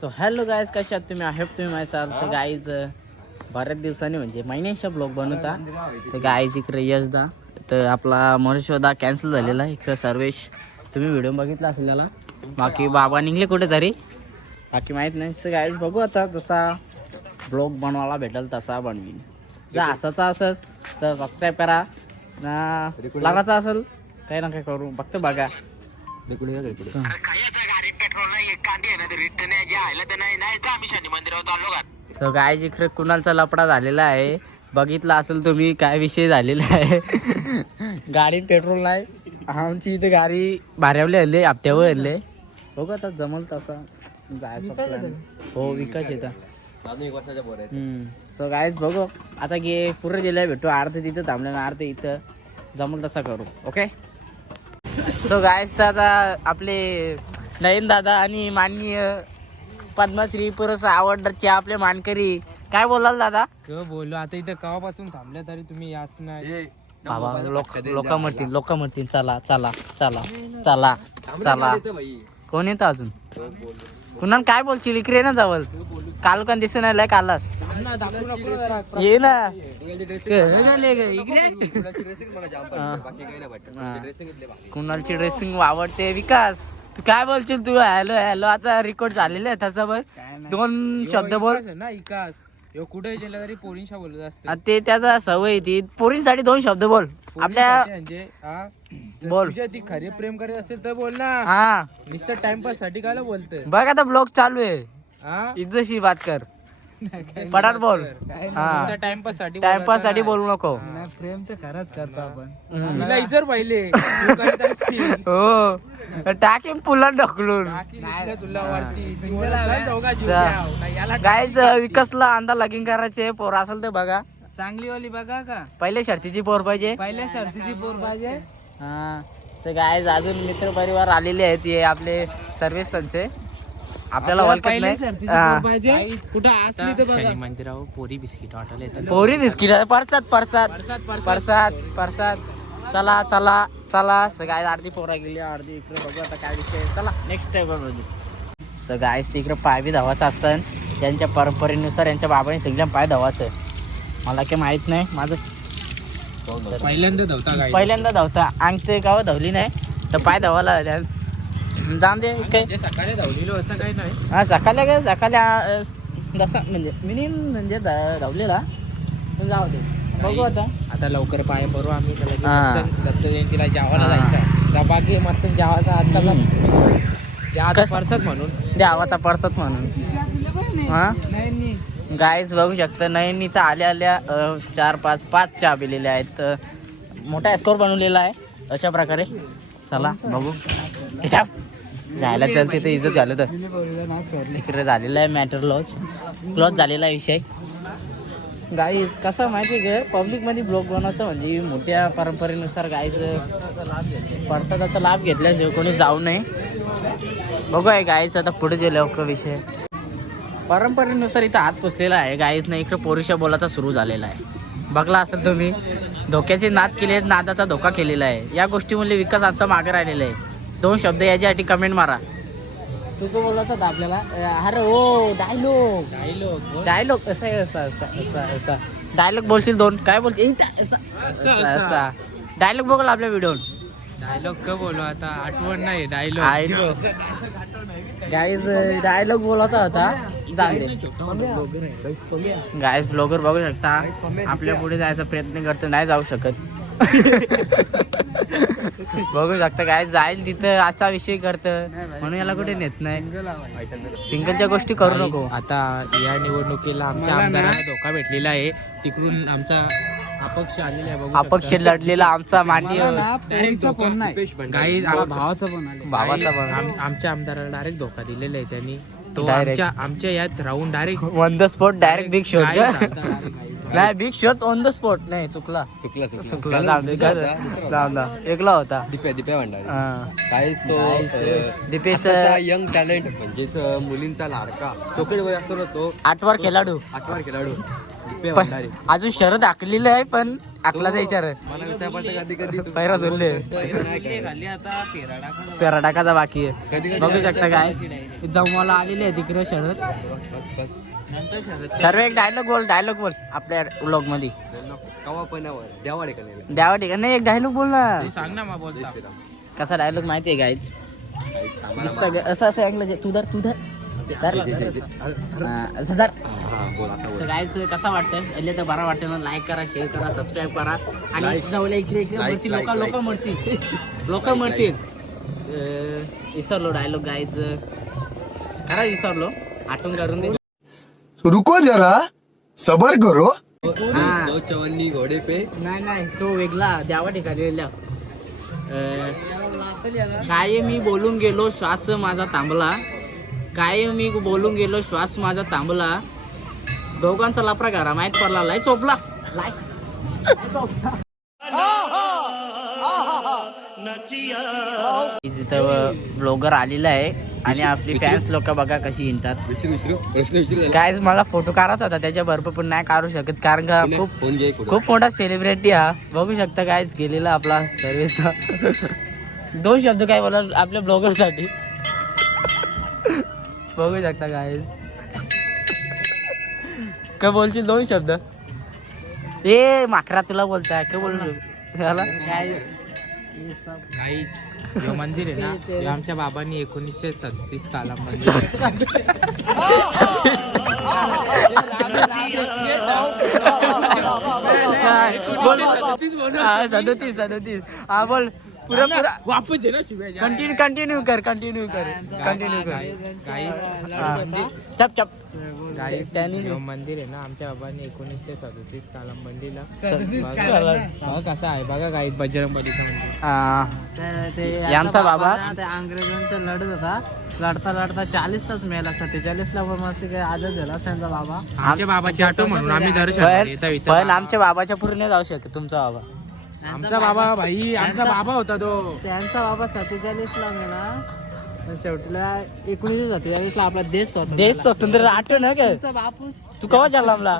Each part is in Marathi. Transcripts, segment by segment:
सो हॅलो गायज कशा आहात तुम्ही? आहे तुम्ही माझ्या तर गाईज बऱ्याच दिवसांनी म्हणजे महिन्याच्या ब्लॉग बनवता. तर गाईज इकडे यशदा. तर आपला मनुष्यदा कॅन्सल झालेला इकडे सर्वेश तुम्ही व्हिडिओ बघितला असेल त्याला? बाकी बाबा निघले कुठेतरी? बाकी माहीत नाही. सर गाईज बघू आता जसा ब्लॉग बनवायला भेटेल तसा बनवीन. जर असाचा असेल तर सबस्क्राईब करा. ना लागाचा असेल काही ना काही करू. फक्त बघा. हं. तर काय जिकडे कुणालचा लपडा झालेला आहे? बघितला असेल तुम्ही काय विषय झालेला आहे. गाडी पेट्रोल नाही. आमची इथे गाडी भाऱ्यावली हल्ले हप्त्यावर हल्ले बघू आता जमल तसा. जायचा plan. हो विकास येतात सो गायच बघू. आता गे पुढे गेल्या भेटू. अर्धे तिथं थांबले ना अर्धे इथं. जमल तसा करू. ओके सो गायच तर आता आपले नयन दादा आणि माननीय पद्मश्री पुरस्कार आवडचे आपले मानकरी. काय बोलाल दादा? क बोललो आता इथं कवापासून थांबल्या तरी तुम्ही याच नाही बाबा लोक लोक म्हणतील लोक म्हणतील चला चला चला चला चला. कोण येतं अजून? कुणाल काय बोलशील? इकडे ना जवळ. काल पण दिसून आलाय कालच. ये ना. कुणालची ड्रेसिंग आवडते विकास. तू काय बोलशील तू? हॅलो हॅलो आता रेकॉर्ड झालेले आहे तसं बघ दोन शब्द बोल. इकास आहे ना इकास. ह्यो कुठे गेला तरी पोरींशा बोलत असते. आणि ते त्याचा सवय आहे ती. पोरींसाठी दोन शब्द बोल. आपल्या पोरींसाठी म्हणजे हा? बोल. तुझ्या ती खरे प्रेम करत असेल तर बोल ना. हा. नुसतं टाइमपाससाठी काय बोलतोय? बघ आता ब्लॉग चालू आहे. हा? इज्जतशी बात कर. पडाट बोल. हा. टाइमपाससाठी टाइमपाससाठी बोलू नको. प्रेम तर खरंच करतो आपण. तिला इजर पहिले तू करत असशील. हो. टाकीन पुला ढकलून. बाकी तुला. सिंगल द्याव. नाही, याला गायच विकसला अंदा लगीन करायचे पोर असेल तर बघा. चांगली वाली बघा का? पहिले शर्तीची पोर पाहिजे. पहिल्या सर्दीची पोर पाहिजे. हा. गायज अजून मित्र परिवार आलेले आहेत हे आपले सर्व्हिस त्यांचे. आपल्याला ओळखत नाही. हा. कुठं असली तर बघा. मंदिरावर पोरी बिस्किट वाटायला येतात. पोरी बिस्किट? परसात परसात परसात, परसात. परसात परसात चला चला चला. सगळ्या अर्धी पोरा गेली अर्धी इकडे बघू आता काय विषय आहे. चला नेक्स्ट टाइम बघू. सगळ्याच तिकडे पाय बी धावाचं असतं. त्यांच्या परंपरेनुसार यांच्या बाबाने सगळ्या पाय धावाचं मला काही माहीत नाही. माझं पहिल्यांदा धावता पहिल्यांदा धावता. अंग ते गावात धावली नाही. तर पाय धावाला जाम दे काय जे सकाळी धावलेलो असं काही नाही. हा सकाळी काय? सकाळी जसा म्हणजे मिनिमम म्हणजे धा- धावलेला. पण जाऊ दे. बघू आता. आता लवकर पाय भरू आम्ही त्याला हा. मस्त दत्त जयंतीला जेवायला हा. जायचं त्या बाकी मस्त जेवायचा आता. आता कसं? परसत म्हणून. देवाचा परसत म्हणून. हा? गायच बघू शकता नयन इथं आल्या आल्या अं, चार पाच पाच चहा पिलेल्या आहेत. अं, मोठा स्कोर बनवलेला आहे. अशा प्रकारे. चला बघू. त्याच्या जायला तिथे इज्जत झालं तर. इकडे झालेला आहे मॅटर लॉज क्लॉज झालेला आहे विषय. गाईज कसं माहिती आहे का? पब्लिकमध्ये ब्लॉग बनवायचं म्हणजे मोठ्या परंपरेनुसार गाईचं प्रसादाचा लाभ घेतल्याशिवाय कोणी जाऊ नये. बघू आहे गाईचं आता पुढे गेलं का विषय. परंपरेनुसार इथं हात पुसलेला आहे. गाईज नाही इकडे पोरुषा बोलाचा सुरू झालेला आहे. बघला असेल तुम्ही धोक्याचे नाद केले नादाचा धोका केलेला आहे. या गोष्टीमुळे विकास आमचा मागे राहिलेला आहे. दोन शब्द याच्यासाठी कमेंट मारा. तू तो बोलायचा होता आपल्याला. अरे ओ डायलॉग डायलॉग डायलॉग असा आहे, असा असा असा असा. डायलॉग बोलशील दोन. काय बोलशील? इथं असा असा असा डायलॉग बघल आपल्या व्हिडिओ डायलॉग का बोलू आता? आठवण नाही डायलॉग गाईज डायलॉग बोलायचा होता. गायज ब्लॉगर बघू शकता. आपल्या पुढे जायचा प्रयत्न करतो नाही जाऊ शकत. बघू शकता काय जाईल तिथं असा विषय करतं. म्हणून याला कुठे नेत नाही. सिंगलच्या गोष्टी करू नको. आता या निवडणुकीला आमच्या आमदाराला धोका भेटलेला आहे. तिकडून आमचा अपक्ष आलेला आहे बघू अपक्ष लढलेला आमचा मान्य काही भावाचा पण भावाचा पण. आम- आमच्या आमदाराला डायरेक्ट धोका दिलेला आहे त्यांनी. तो. आमच्या आमच्या यात राहून direct on the spot direct big shot नाही big shot on the spot नाही चुकला. चुकला चुकला. एकला होता. दिप्या दिप्या भंडारी. हा. काहीच तो दीपेश यंग टॅलेंट म्हणजेच अं, मुलींचा लाडका. चोकडे वय असतो तो? आठवर खेळाडू. आठवा खेळाडू. दिप्या पण भंडारी. अजून शरद आखलेलं आहे पण आकलाचा विचार. पैरा झुलले खाली आता पेरा टाका पेरा टाकाचा बाकी आहे. बघू शकता काय. जमवाला आलेले आहे तिकडे शरद. सर्व एक डायलॉग बोल डायलॉग बोल आपल्या व्लॉगमध्ये. कवा पणावर देवाडे का नाही द्यावा नाही एक डायलॉग बोल ना. सांग ना मग बोलता. कसा डायलॉग माहिती आहे गाईच दिसतं ग- असं असं ऐकलं तू धर तू धर. धर. असं धर. बोल आता बोल. तर गाईच कसा वाटतं पहिले तर बरा वाटतं ना? लाईक करा शेअर करा सबस्क्राईब करा. आणि जाऊला इकडे इकडे मरतील लोक लोक. मरतील. लोक मरतील. विसरलो डायलॉग गाईच खरा विसरलो आठवण करून दे. रुको जरा सबर करो. हा. दो चवन्नी घोडे पे नाही नाही तो वेगळा द्यावा ठिकाणी काय मी बोलून गेलो श्वास माझा थांबला. काय मी बोलून गेलो श्वास माझा थांबला. दोघांचा लपरा करा माहीत पडला लय चोपला. लाय. इथं ब्लॉगर आलेला आहे. आणि आपली फॅन्स लोक बघा कशी येतात विचारू विचारू प्रश्न विचारू काय मला फोटो काढत होता त्याच्या बरोबर पण नाही काढू शकत कारण का खूप खूप मोठा सेलिब्रिटी हा. बघू शकता कायच गेलेला आपला सर्विसचा दोन शब्द काय बोला आपल्या ब्लॉगरसाठी बघू शकता काय काय बोलशील दोन शब्द? ए माकरा तुला बोलताय काय बोल हे मंदिर आहे ना हे आमच्या बाबांनी एकोणीसशे सत्तीस कालामध्ये सदोतीस सदोतीस. हा बोल. पुरा पुरा. वापस दे ना शिव्या कंटिन्यू कंटिन्यू कर कंटिन्यू कर. कंटिन्यू कर. काही. चप चप. काही त्यांनी हे मंदिर आहे ना आमच्या बाबांनी एकोणीसशे सदतीस कालांबंदीला. बघा. कसं आहे. बघा काही बजरंग बलीचं मंदिर आ, यांचा बाबा. अंग्रेजांचा लढत होता. लढता लढता चाळीस तास मेला सत्तेचाळीस ला मस्त काय आजच झाला त्यांचा बाबा. आमच्या बाबाची आठवण म्हणून आम्ही दर्शन पण आमच्या बाबाच्या पूर्ण जाऊ शकत तुमचा बाबा. आमचा बाबा भाई आमचा बाबा होता तो. त्यांचा बाबा सत्तेचाळीस ला मेला पण शेवटीला एकोणीसशे आपला देश स्वतंत्र देश स्वतंत्र आठव ना बापूस. तू कवा चालला आमला?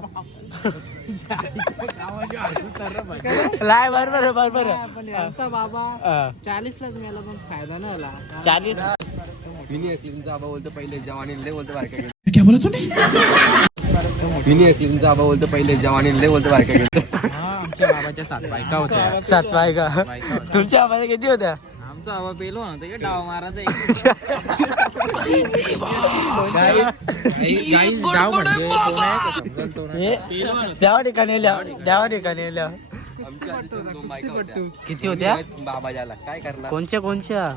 लाय बरोबर आहे, बरोबर आहे. पण यांचा बाबा. चाळीस लाच मेला पण फायदा नाही झाला. चाळीस? मिनी आबा बोलतो पहिले जवानी लय बोलतो बारका गेलं. क्या बोला तूने? मिनी आबा बोलतो पहिले जवानी लय बोलतो बारका गेलं. आमच्या बाबाच्या सात बायका होत्या? सात बायका तुमच्या आवाज किती होत्या? आमचा बाबा पेलो होता डाव मारायचा गाईज गाव म्हणजे तो नाही का समजेल तो नाही. हे देवा ठिकाणी देवा ठिकाणी होत्या. किती होत्या? बाबा झाला काय करणार? कोणच्या कोणच्या.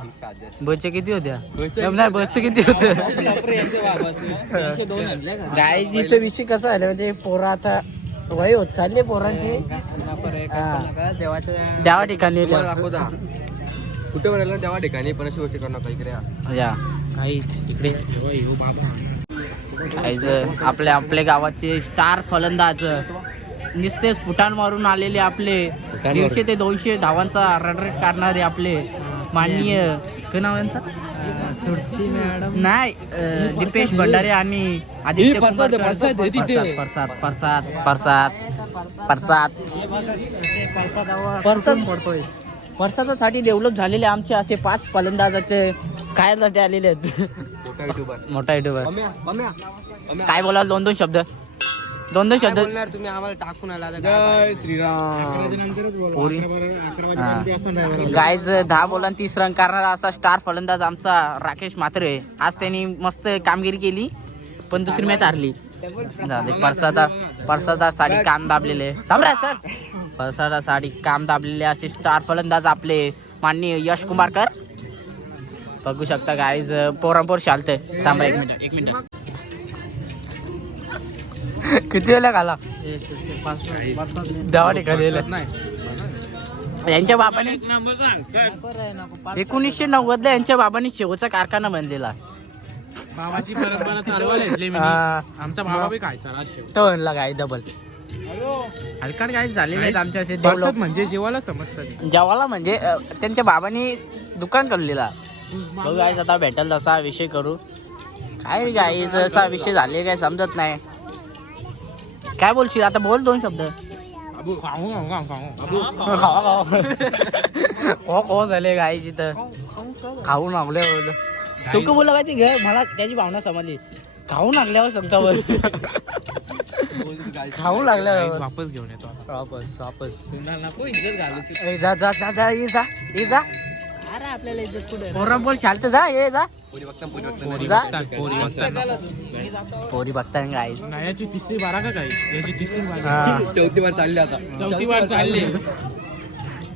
बसच्या किती होत्या? नाही बसचे किती होते? दोन आणले का गाय जिथं विषय कसा आहे म्हणजे पोरं आता वय होत चालले पोरांची. देवा ठिकाणी. कुठे म्हणाला तेव्हा ठिकाणी. पण अशी गोष्टी करू नका. इकडे या. काहीच. इकडे. काहीच आपल्या आपल्या गावाचे स्टार फलंदाज. नुसते स्फुटान मारून आलेले आपले. फुटाण दीडशे ते दोनशे धावांचा रन रेट काढणारे आपले माननीय. काय नाव यांचं? सुट्टी मॅडम. नाही दीपेश भंडारे आणि आदित्य. प्रसाद तिथे. प्रसाद प्रसाद प्रसाद प्रसाद. परसाद पडतोय. परसादासाठी डेव्हलप झालेले आमचे असे पाच फलंदाजाचे खायसाठी आलेले आहेत. मोठा युट्यूबर काय बोला दोन दोन शब्द? दोन दोन शब्द बोलणार तुम्ही? आम्हाला टाकून आला आता काय? पोरी. गायज दहा बोला तीस रन करणारा असा स्टार फलंदाज आमचा राकेश म्हात्रे. आज त्यांनी मस्त कामगिरी केली पण दुसरी मॅच हारली. झाले परसादा परसादा साडी काम दाबलेले. सर परसादा साडी काम दाबलेले असे स्टार फलंदाज आपले. माननीय यश कुमारकर बघू शकता गाईज पोरांपोर चालतंय थांबा एक मिनिट एक मिनिट. किती वेळा घाला दहा ठिकाणी यांच्या बाबाने एकोणीसशे नव्वद ला यांच्या बाबांनी शेवचा कारखाना बांधलेला बाबाची परंपरा. आमचा बाबा बी खायचा तो म्हणला काय डबल हलकाट काय झालेले आमच्या असे develop. म्हणजे जेवायला समजतं म्हणजे त्यांच्या बाबांनी दुकान काढलेला बघू गाईज आता भेटल तसा विषय करू. काय गाईज असा विषय झाले काय समजत नाही. काय बोलशील? आता बोल दोन शब्द. खाऊ खाऊ खो खो झाले गाईची तर खाऊ लागल्यावर. तू का बोला माहिती घे. मला त्याची भावना समजली. खाऊ लागल्यावर समजावर खाऊ लागल्यावर. वापस घेऊन येतो. वापस वापस. जा जा जा जा ये जा ये जा. अरे आपल्याला इज्जत कुठे पोरं बोल शालत जा ये जा. पोरी जा. बघताना पोरी बघताय गाई नाही याची तिसरी बारा का काय? याची तिसरी बारा. हा. चौथी वर चालली आता. चौथी बार चालली.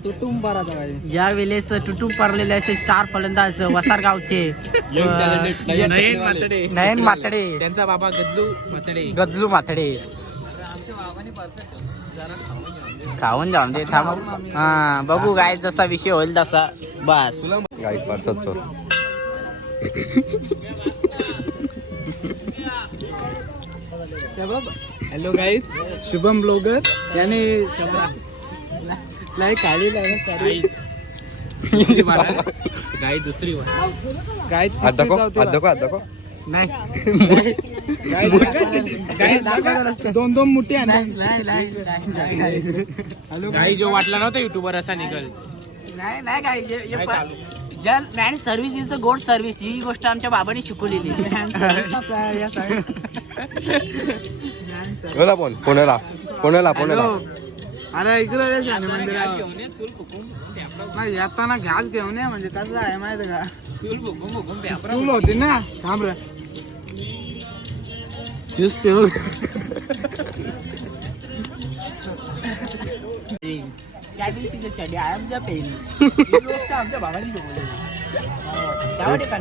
पाहिजे ज्या वेळेस तुटून पडलेले असे स्टार फलंदाज वसारगावचे Young talented, नयन नयन मातडे. मातडे नयन मातडे त्यांचा बाबा गद्दू मातडे गदलू माथडे. खाऊन जाऊन दे थांब. हा बघू काय जसा विषय होईल तसा. बस. गाईस पार्सच तो. Hello guys Shubham blogger. Sari. दुसरी बारा गाई दुसरी दाखव. दाखव हात दाखव. नाही दोन दोन मुठी गाई जो वाटला नव्हता युट्यूबर असा निघल नाही नाही काय मॅन सर्व्हिस इज अ गोड सर्व्हिस ही गोष्ट आमच्या बाबांनी शिकवलेली. बोला बोल पुण्याला पुण्याला पुण्याला अरे इकडे नाही येताना घास घेऊन ये म्हणजे कसं आहे माहिती का चूल होती ना थांब Just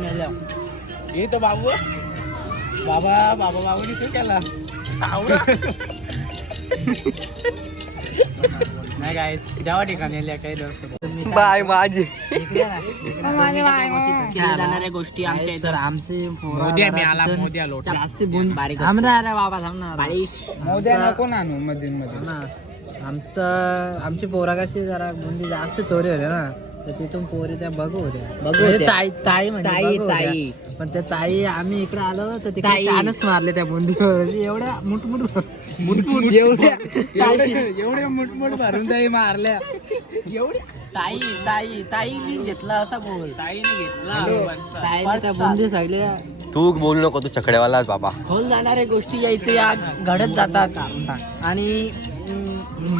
आल्या. हे तर बाबू बाबा बाबा बाबूनी तू केला नाही काय जेव्हा ठिकाणी आल्या काही दिवस बाय माझी गोष्टी आमच्या आमचे मी आला जास्त बारीक अरे बाबा थांब ना. बारिश मोद्या नको ना आणू मध्ये आमचं आमची पोरा कशी जरा बुंदी जास्त चोरी होते ना. तर तिथून पोरी त्या बघू होत्या. बघू म्हणजे होत्या. ताई ताई म्हणजे ताई, बघू होत्या. ताई. पण त्या ताई आम्ही इकडे आलो तर तिकडे ताई. चानच मारले त्या बुंदीवर. एवढ्या मुठमुठ मुठमुठ. एवढ्या एवढ्या मुठमुठ भरून ताई मारल्या. एवढी ताई ताई ताईने घेतला असा बोल. ताईने घेतला. ताईने त्या बुंदी सगळ्या तू बोलू नको तू छकड्यावालाच बाबा. खोल जाणाऱ्या गोष्टी या इथे या घडत जातात. आणि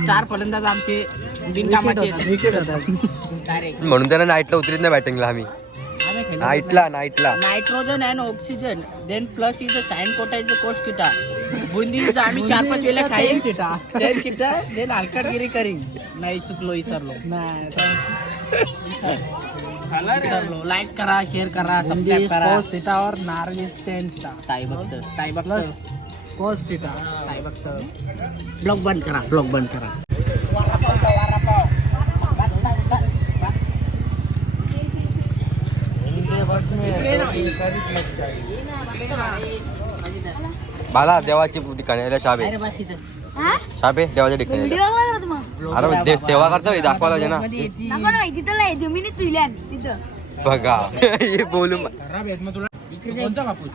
स्टार फलंदाज आमचे बिनकामाचे Direct. म्हणून त्यांना नाईटला उतरीत नाही बॅटिंगला आम्ही. नाईटला नाईटला nitrogen and oxygen then plus is a sine Kota is a cost किटा. बुंदीचा आम्ही चार पाच वेळेला खाईन. किटा. देन किटा देन हलकटगिरी करीन. नाही चुकलो विसरलो लाईक करा शेअर करा बुंदी सबस्क्राईब करा ताई बघत ताई बघत ब्लॉग बंद करा ब्लॉग बंद करा. बाला देवाची ठिकाणी छापे अरे बस इथं. छापे देवाच्या ठिकाणी अरे देव सेवा करतो दाखवायला पाहिजे ना. तिथं जमिनीत तिथं. बघा. हे बोलू कोणचा बापूस?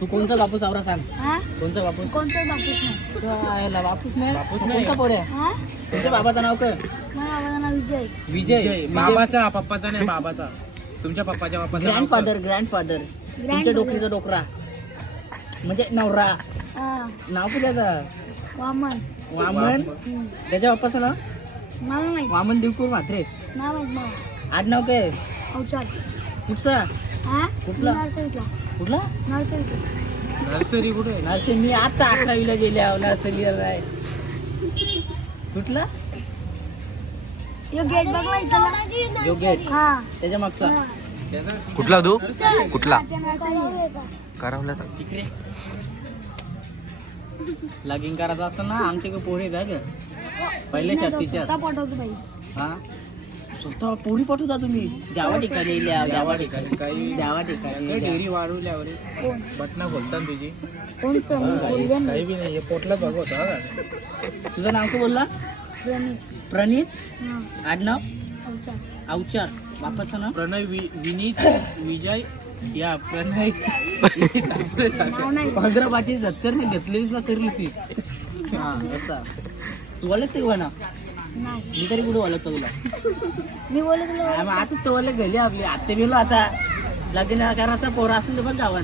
तू कोणचा बापूस आवरा सांग. हा? कोणचा बापूस? कोणतं बापूस नाही. तो याला बापूस नाही. बापूस नाही. कोणचा पोर आहे? तुमच्या बाबाचं नाव काय? माझ्या बाबाचं नाव विजय. विजय. बाबाचा पप्पाचा नाही बाबाचा. तुमच्या पप्पाच्या पप्पाचा नाव ग्रँडफादर ग्रँडफादर तुमच्या डोकरीचा डोकरा. म्हणजे नवरा. हा. नाव किती त्याचं? वामन. वामन? हम्म. त्याच्या बाप्पाचं नाव? मला माहीत. वामन दिवपूर म्हात्रे. माहीत मला आड नाव काय? औचार. कुठचा? हा? कुठला? नर्सरीतला. कुठला? नर्सरीतला. नर्सरी कुठे? नर्सरी. मी आता अकरावीला गेले आहो नर्सरीला जाय. कुठला? इथला हा. त्याच्या मागचा. कुठला तू? कुठला? करवला इकडे. लगिंग करायचं असतं ना आमचे का पोरे ग पहिले शर्तीच्या. स्वतः पाठवतो बाई. हा? स्वतः पोरी पाठवता तुम्ही. द्यावा ठिकाणी द्यावा ठिकाणी. काही द्यावा ठिकाणी काही डेअरी वाढवल्यावर कोण? बटना बोलतात तुझी. बोलवेन काही बी नाही पोटला बघत हा. तुझं नाव काय बोलला? प्रणित. प्रणित? हा. आडनाव? औचार. अवचार बापाचं नाव? प्रणय वि- विनीत विजय या प्रणय. नाव नाही. पंधरा पाचशे सत्तर ने घेतलीस ना तरी तीस. हा असा. तू ओळखते का ना नाही. मी तरी कुठे ओळखतो तुला? मी मग आता तो ओळख गेली आपली. आता गेलो आता. लग्न करायचा पोरा असेल तर बघ गावात.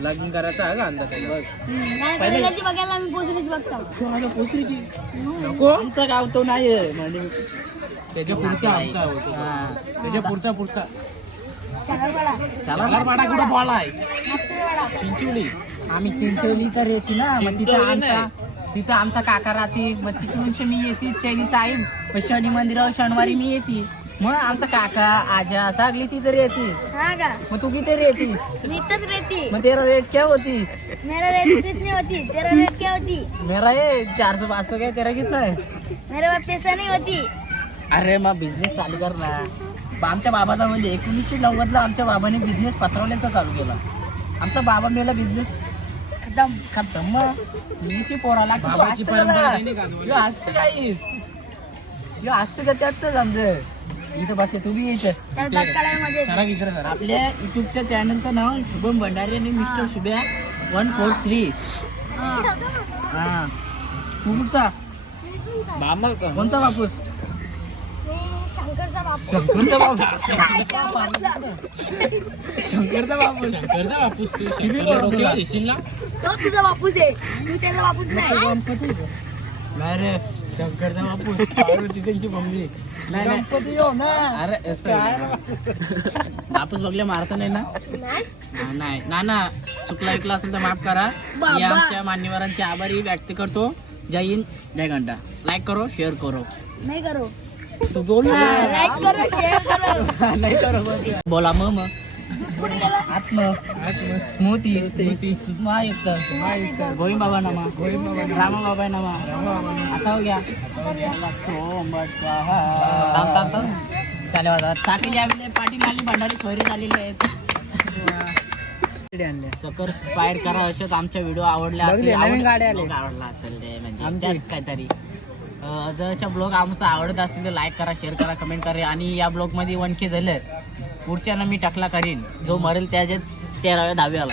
लग्न करायचा आहे का अंदाज आहे? बघ. नाही पहिले- पहिल्याची बघायला आम्ही पोचलीच बघतो. कोणाला पोचरीची नको. आमचं गाव तो नाही आहे. म्हणजे त्याच्या पुढचा आमचा होतो. हा. त्याच्या पुढचा पुढचा. शाळापाडा चला पाडा कुठं बॉल आहे? नागपूरवाडा चिंचोली. आम्ही चिंचोली तर येते ना. मग तिथं आमचा तिथं आमचा काका राहते. मग तिकडून मी येते. चैनीचा आई मग शनी मंदिरावर शनिवारी मी येते. मग आमचा काका आजा सगळी ती तरी येते हा का? मग तू किती येते मी इथंच रहती मग तेरा रेट क्या होती? मेरा रेट कितनी होती. तेरा रेट क्या होती? मेरा ये चार सौ पाच सौ काय तेरा कितना है मेरे पास पैसा नहीं होती. अरे मग बिझनेस चालू कर ना. बा- आमच्या बाबाचा म्हणजे एकोणीसशे नव्वदला आमच्या बाबाने बिझनेस पत्रवल्याचा चालू केला. आमचा बाबा मेला बिझनेस खतम. खतम मग. पोराला की तू बाबाची असतं परंपरा का? गाजवली. ह्यो असतं काहीच का त्यात तर समज इथं बस तुम्ही सारा इकडे करा आपल्या युट्यूबच्या चॅनलचं नाव शुभम भंडारी आणि mister Shubhya one four three. हा. तू कुठचा बामल का? कोणचा बापूस? मी शंकरचा बापू शंकरचा बापूस. शंकरचा बापूस. शंकरचा बापूस तू. किती ना? तो तुझा बापूस आहे. तू त्याचा बापूस नाही. रे शंकरचा बापूस. पार्वती त्यांची मम्मी. नाही गणपती हो ना. अरे असं बापूस बघले मारत नाही ना? नाही. हा, नाही. ना ना चुकला विकला असेल तर माफ करा. मी आमच्या मान्यवरांचे आभारी व्यक्त करतो. जय हिंद जय घंटा. लाईक करो शेअर करो. नाही करो. तू बोल ना. लाईक करो शेअर करो. नाही करो बोला. मग मग आत्म स्मृती स्मा एकता गोविंद बाबा नमा रामा बाबा नमा. आता हो गया. वाजा टाकली आलेले पाटील आली भंडारी सोयरे झालेले आहेत. सकर स्पायर करा असेच आमच्या व्हिडिओ आवडल्या असेल. blog आवडला असेल म्हणजे काहीतरी. जर अशा ब्लॉग आमचा आवडत असतील तर लाईक करा शेअर करा कमेंट करा. आणि या ब्लॉगमध्ये वन के झालं. पुढच्यानं मी टाकला करीन. जो मरेल त्याच्यात तेराव्या दहाव्याला.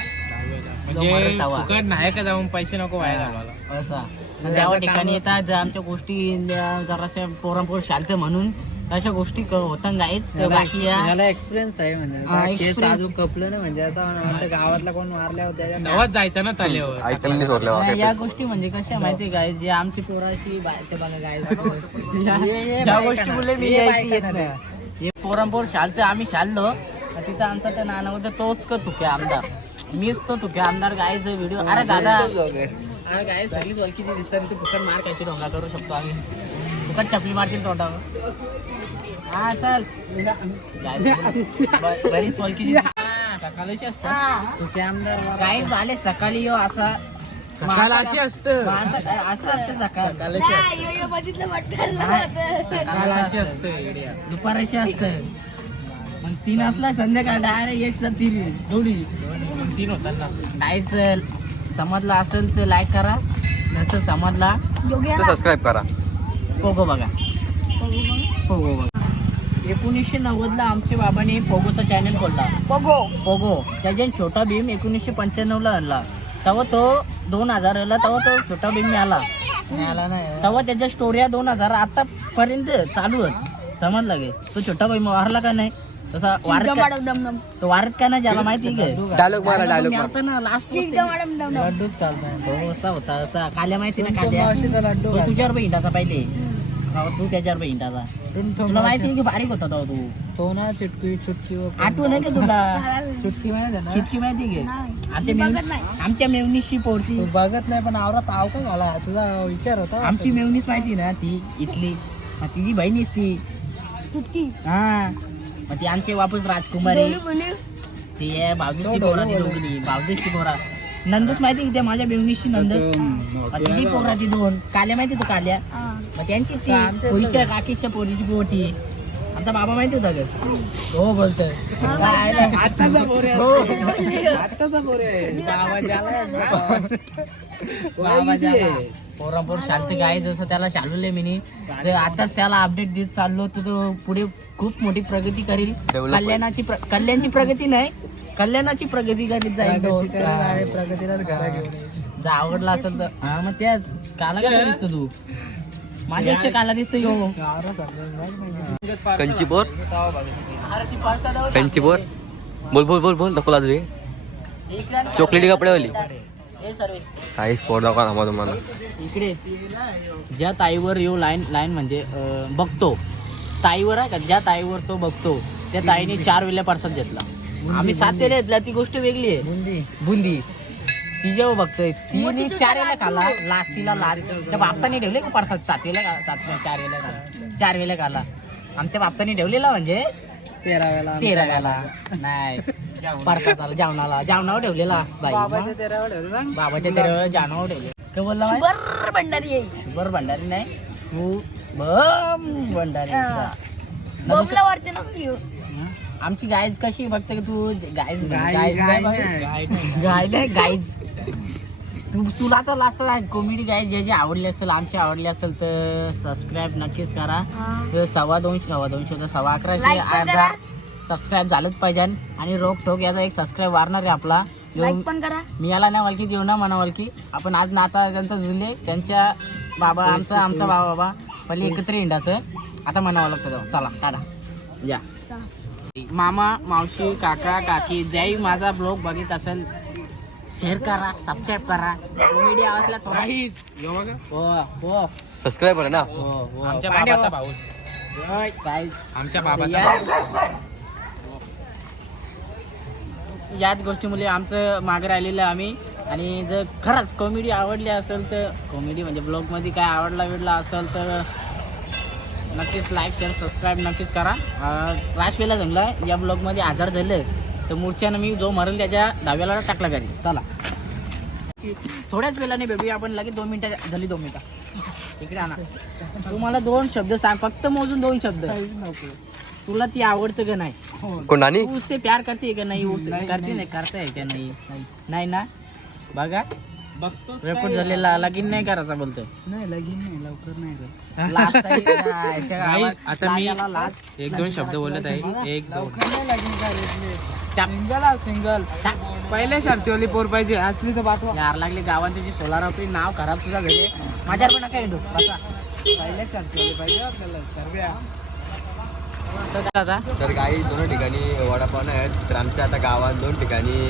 म्हणजे. फुकट नाही का जाऊन पैसे नको असा. त्या ठिकाणी येतात जर आमच्या गोष्टी अं, जराशा पोरांपोर शालतं म्हणून अशा गोष्टी क- होतं गाईच. तर बाकी या एक्सपिरियन्स आहे म्हणजे. हा, आता केस experience. अजून कपलं ना म्हणजे असं वाटतं गावातला कोण मारल्या होत्या जायचं ना तल्यावर. ऐकायला नाही सोडलं नाही, या गोष्टी म्हणजे कशा माहिती काय जे आमची पोराशी बाय ते बघा गाय या गोष्टी बोलले मी येत नाही. पोरांपोर शालतं आम्ही शाललो. तिथं आमचा त्या नाना होता तोच का तुके आमदार. मीच तो तुके आमदार गायचं व्हिडिओ अरे दादा. अरे गाय सगळीच ओळखीची दिसतात तू फुकट मार खायची डोंगा करू शकतो आम्ही. फुकट चपली मारतील तोंडावर. हा चल. बरीच ओळखीची सकाळची असतात तुके आमदार काय झाले सकाळी यो असा. सकाळ अशी असतं. असं असं असतं सकाळ. नाही, यो- यो बघितलं पटकन. सकाळ अशी असतं. येड्या. दुपाराशी असतं. मग तीन असला संध्याकाळ डायरेक्ट एक साथ तीन दोन्ही दोन तीन होतात ना. जायचं समजलं असेल तर लाईक करा. नसेल समजला सबस्क्राईब करा. पोगो बघा. पोगो बघा. एकोणीसशे नव्वदला आमच्या बाबाने पोगोचा चॅनल खोलला. बघो पोगो. त्याच्या छोटा भीम एकोणीसशे पंच्याण्णवला आणला. तेव्हा तो दोन हजारला तेव्हा तो छोटा भीम मिळाला. मिळाला नाही तेव्हा त्याच्या स्टोऱ्या दोन हजार आतापर्यंत चालू आहेत. समजलं गे तो छोटा भाई मारला का नाही? तसा वारत तो वारत का नाही ज्याला माहिती आहे डायलॉग मारा डायलॉग ना लास्ट लड्डूच असा होता असा. काल्या माहिती ना काल्या? तुझ्यावर पण हिंडाचा पहिले. हो, तू त्याच्यावर हिंडाचा तुला माहिती आहे की बारीक होता तो तू. तो ना चुटकी चुटकी व- आठवण आहे का तुला? चुटकी माहिती आहे ना? चुटकी माहिती आहे नाही. का आमच्या. आमच्या मेवणीशी पोरती तू बघत नाही पण आवरा ताव का घाला? तुझा विचार होता. आमची मेवणीच माहिती ना ती इथली. तिची बहिणीच ती. तुटकी हा. मग ती आमचे वापस राजकुमारी. बोलू बोलू. ती आहे बावदेशी पोरा ती दोघी. बावदेशी पोरा. नंदस माहिती की त्या माझ्या बेवणीशी नंदस? मग तिची पोरा ती दोन. काल्या माहिती तो काल्या. मग त्यांची ती भविष्य काकीच्या पोरीची पोटी. आमचा बाबा माहिती होता का? हो. बोलतोय. काय नाही. आत्ताचा पोरे. आत्ताचा पोरे बाबा झाला बाबा पोरांपोर शालते गाय जसं त्याला शालवले मी तर आताच त्याला अपडेट देत चाललो तर तो पुढे खूप मोठी प्रगती करील. Develop कल्याणाची प्र- कल्याणची प्रगती नाही कल्याणाची प्रगती करीत जाईल प्रगतीलाच घरा घेऊन. जर आवडला असेल तर. हा मग त्याच काला काय दिसतो तू. माझ्यापेक्षा काला दिसतो यो. कंचीपोर अरे ती पावसाळ्यावर कंचीपोर बोल बोल बोल बोल नको लाजू रे. इकडे आण. चॉकलेटी कपडेवाली ए सर्वे. काही स्पोर्ट दाखवा थांबा तुम्हाला. इकडे. ज्या ताईवर यो लाईन लाईन म्हणजे अं, बघतो. ताईवर आहे का? ज्या ताईवर तो बघतो त्या ताईने चार वेळेला परसाद घेतला. आम्ही सात वेळेला ती गोष्ट वेगळी आहे. बुंदी बुंदी. ती जेव्हा बघतोय तिने चार वेळेला खाला लास्ट तिला लास्ट त्या बापसाने ठेवले का परसाद सात वेळेला सात चार वेळेला खाला. चार वेळेला खाला आमच्या बापसाने ठेवलेला म्हणजे तेरा वेळा तेरा वेळा नाही परसादाला जेवणाला. जेवणावर ठेवलेला बाई. बाबाच्या तेरा वेळा जेवणावर ठेवले. काय बोलला? बर भंडारी आहे. बर भंडारी नाही. तू बम भंडारी वाटते ना तू आमची गायज कशी बघते की तू? गायज गायज गाय नाही गायज तू तुला तर लास्ट कॉमेडी गाय जे जे आवडले असेल आमची आवडली असेल तर सबस्क्राईब नक्कीच करा. तर सव्वा दोनशे सव्वा दोनशे तर सव्वा अकराशे हजार सबस्क्राईब झालंच पाहिजे आणि रोख ठोक याचा एक सबस्क्राईब वारणार आहे आपला. पण करा. मी याला नाही वलकी देऊ ना म्हणा वलकी आपण आज नाता त्यांचा जुळले त्यांच्या बाबा आमचा आमचा बाबा बाबा. पहिले एकत्र इंडाचं आता म्हणावं लागतं. चला टाटा. या. मामा मावशी काका काकी ज्याही माझा ब्लॉग बघित असेल शेअर करा सबस्क्राईब करा. कॉमेडी आवाजला थोडा हो हो. सबस्क्राईब करा ना? हो हो. आमच्या बाबाचा हो. भाऊ. काय? आमच्या बाबाचा या- याच गोष्टीमुळे आमचं मागे राहिलेलं आम्ही. आणि जर खरंच कॉमेडी आवडली असेल तर कॉमेडी म्हणजे ब्लॉगमध्ये काय आवडला बिडला असेल तर नक्कीच लाईक शेअर सबस्क्राईब नक्कीच करा. राजवेला जंगला या ब्लॉगमध्ये आजार झालं तर मूर्छानं मी जो मरेल त्याच्या दहाव्याला टाकला घरी. चला. थोड्याच वेळाने भेटूया आपण लगेच दोन मिनिटं झाली दोन मिनिटं. इकडे आणा. तू मला दोन शब्द सांग फक्त मोजून दोन शब्द. तुला ती आवडतं का नाही? कोण नानी तू उससे प्यार करते है का नहीं? उससे करते नाही. करते है का नाही. नाही ना? बघा. रेकॉर्ड झालेला लगीन नाही करायचा बोलतोय. नाही लगीन नाही लवकर नाही Guys, आता मी- एक दोन शब्द बोलत आहे. एक दोन. करायचे. टाक. सिंगल सिंगल पहिले शर्तीवाली पोर पाहिजे असली तर पाठवा. यार लागली गावांची जी सोलार आपली नाव खराब तुझा झाले माझ्यावर पण नका येतो पहिले शर्तीवाली पाहिजे आपल्याला सर्व्या. आता तर काही दोन ठिकाणी वडापाव आहेत तर आमच्या आता गावात दोन ठिकाणी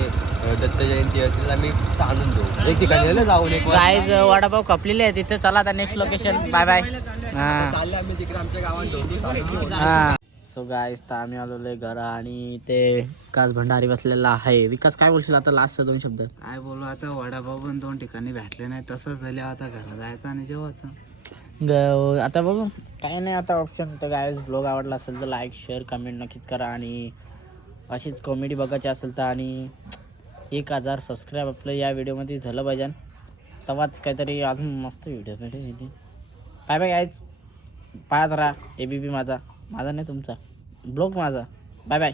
दत्त जयंती आहे तिला मी फक्त आणून देऊ. एक ठिकाणी जाऊन एक. गायज वडापाव कपलेले आहे तिथे चला आता नेक्स्ट लोकेशन बाय बाय हा. चालले आम्ही तिकडे आमच्या गावात दोन दिवस हा. सो गायज तर आम्ही आलेलो घर आणि ते विकास भंडारी बसलेला आहे. विकास काय बोलशील आता लास्टचे दोन शब्द? काय बोलू आता वडापाव पण दोन ठिकाणी भेटले नाही तसंच झाले आता घरा जायचं आणि जेवायचं. ग- आता बघू. काही नाही आता ऑप्शन तर काय ब्लॉग आवडला असेल तर लाईक शेअर कमेंट नक्कीच करा आणि अशीच कॉमेडी बघायची असेल तर आणि एक हजार सबस्क्राईब आपलं या व्हिडिओमध्ये झालं पाहिजे. तेव्हाच काहीतरी अजून मस्त व्हिडिओ भेटेल. बाय बाय गायज पाहत राहा. ए बी पी माझा. माझा नाही तुमचा. ब्लॉग माझा. Bye bye